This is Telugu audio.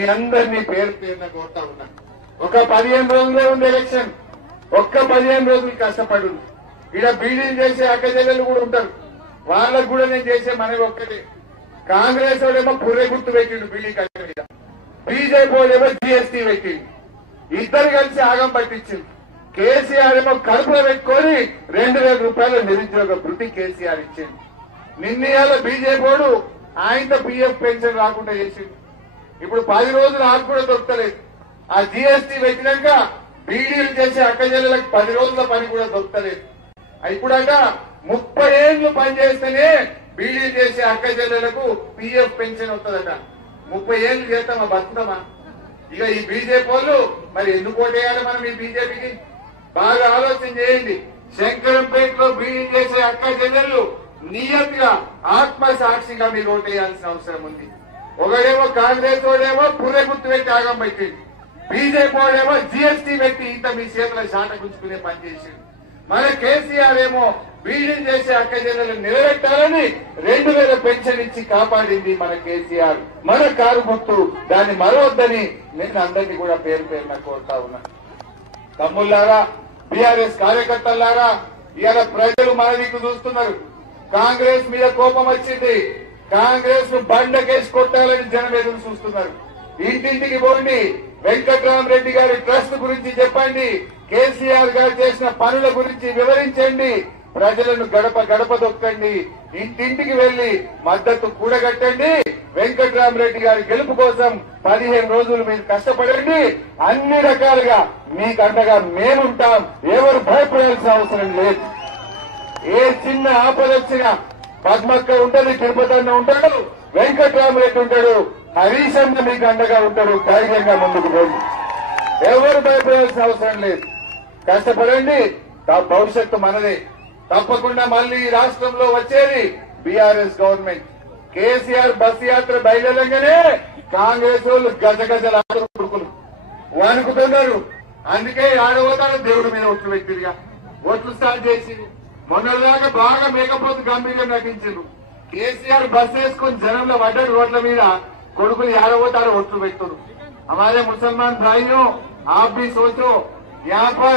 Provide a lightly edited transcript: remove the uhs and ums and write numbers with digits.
మీ అందరినీ పేరు పేరున కోరుతా ఉన్నా. ఒక 15 రోజులే ఉంది ఎలక్షన్. ఒక్క 15 రోజులు కష్టపడు. ఇక్కడ బీడీలు చేసే అక్కచెల్లెలు కూడా ఉంటారు. వాళ్ళకు కూడా నేను చేసే మనవి ఒక్కటే. కాంగ్రెస్ వాడేమో పుర్రె గుర్తు పెట్టిండు బీడీ కట్ట మీద, బీజేపీ వాడేమో జీఎస్టీ పెట్టిండు. ఇద్దరు కలిసి ఆగం పట్టించింది. కేసీఆర్ ఏమో కడుపులో పెట్టుకొని 2000 రూపాయల నిరుద్యోగ భృతి కేసీఆర్ ఇచ్చింది. నిన్నయాల బీజేపీ వాడు ఆయనతో పీఎఫ్ పెన్షన్ రాకుండా చేసిండు. ఇప్పుడు 10 రోజులు ఆకు కూడా దొరకలేదు. ఆ జీఎస్టీ పెట్టినాక బీడీలు చేసే అక్కచెల్లెలకు 10 రోజుల పని కూడా దొరకలేదు. ఇప్పుడట 30 ఏళ్లు పనిచేస్తేనే బీడీలు చేసే అక్కచెల్లెలకు పీఎఫ్ పెన్షన్ వస్తుందట. 30 ఏళ్లు చేస్తామా, బతుకుతామా? ఇక ఈ బీజేపీ వాళ్ళు మరి ఎందుకు ఓటేయాలి మనం ఈ బీజేపీకి? బాగా ఆలోచన చేయండి. శంకరంపేటలో బీడీ చేసే అక్కచెల్లెళ్ళు నియతిగా ఆత్మసాక్షిగా మీరు ఓటేయాల్సిన అవసరం ఉంది. ఒకడేమో కాంగ్రెస్ వాడేమో పుర్రె గుర్తు పెట్టి ఆగం పెట్టింది, బీజేపీ వాడేమో జీఎస్టీ పెట్టి ఇంత మీ చేతుల శాట గుంచుకునే పని చేసింది. మన కేసీఆర్ ఏమో బీడీ చేసే అక్కచెల్లెలు నిలబెట్టాలని 2000 పెన్షన్ ఇచ్చి కాపాడింది మన కేసీఆర్. మన కారు గుర్తు, దాన్ని మరవద్దని నేను అందరినీ కూడా పేరు పేరున కోరుతా ఉన్నా. తమ్ముళ్లారా, బీఆర్ఎస్ కార్యకర్తలారా, ఇవాళ ప్రజలు మన దిక్కు చూస్తున్నారు. కాంగ్రెస్ మీద కోపం వచ్చింది. కాంగ్రెస్ ను బండకేసి కొట్టాలని జనం ఎదురు చూస్తున్నారు. ఇంటింటికి పోండి, వెంకట్రామరెడ్డి గారి ట్రస్ట్ గురించి చెప్పండి, కేసీఆర్ గారు చేసిన పనుల గురించి వివరించండి, ప్రజలను గడప గడప దొక్కండి, ఇంటింటికి వెళ్లి మద్దతు కూడగట్టండి. వెంకట్రామరెడ్డి గారి గెలుపు కోసం 15 రోజులు మీరు కష్టపడండి. అన్ని రకాలుగా మీకు అండగా మేముంటాం. ఎవరు భయపడాల్సిన అవసరం లేదు. ఏ చిన్న ఆపద వచ్చినా పద్మక్క ఉంటుంది, తిరుపతి అన్న ఉంటాడు, వెంకట్రామరెడ్డి ఉంటాడు, హరీష్ అన్న మీకు అండగా ఉంటాడు. ధైర్యంగా ముందుకు పోండి. ఎవరు భయపడాల్సిన అవసరం లేదు. కష్టపడండి. భవిష్యత్తు మనదే. తప్పకుండా మళ్లీ ఈ రాష్ట్రంలో వచ్చేది బీఆర్ఎస్ గవర్నమెంట్. కేసీఆర్ బస్సు యాత్ర బయలుదేరంగానే కాంగ్రెస్ వాళ్ళు గజగజలాడు కొడుకులు వణుకుతున్నారు. అందుకే ఆడబోతాడు దేవుడి మీద ఒట్లు పెట్టిరుగా, ఒట్లు స్టార్ట్ చేసి మొన్నటిదాకా బాగా మేకపోతు గంభీరంగా నటించారు. కేసీఆర్ బస్సు వేసుకుని జనంలో పడ్డాడు రోడ్ల మీద, కొడుకులు ఆడబోతారు ఒట్లు పెడుతున్నారు. हमारे मुसलमान भाइयों, आप भी सोचो, यहाँ पर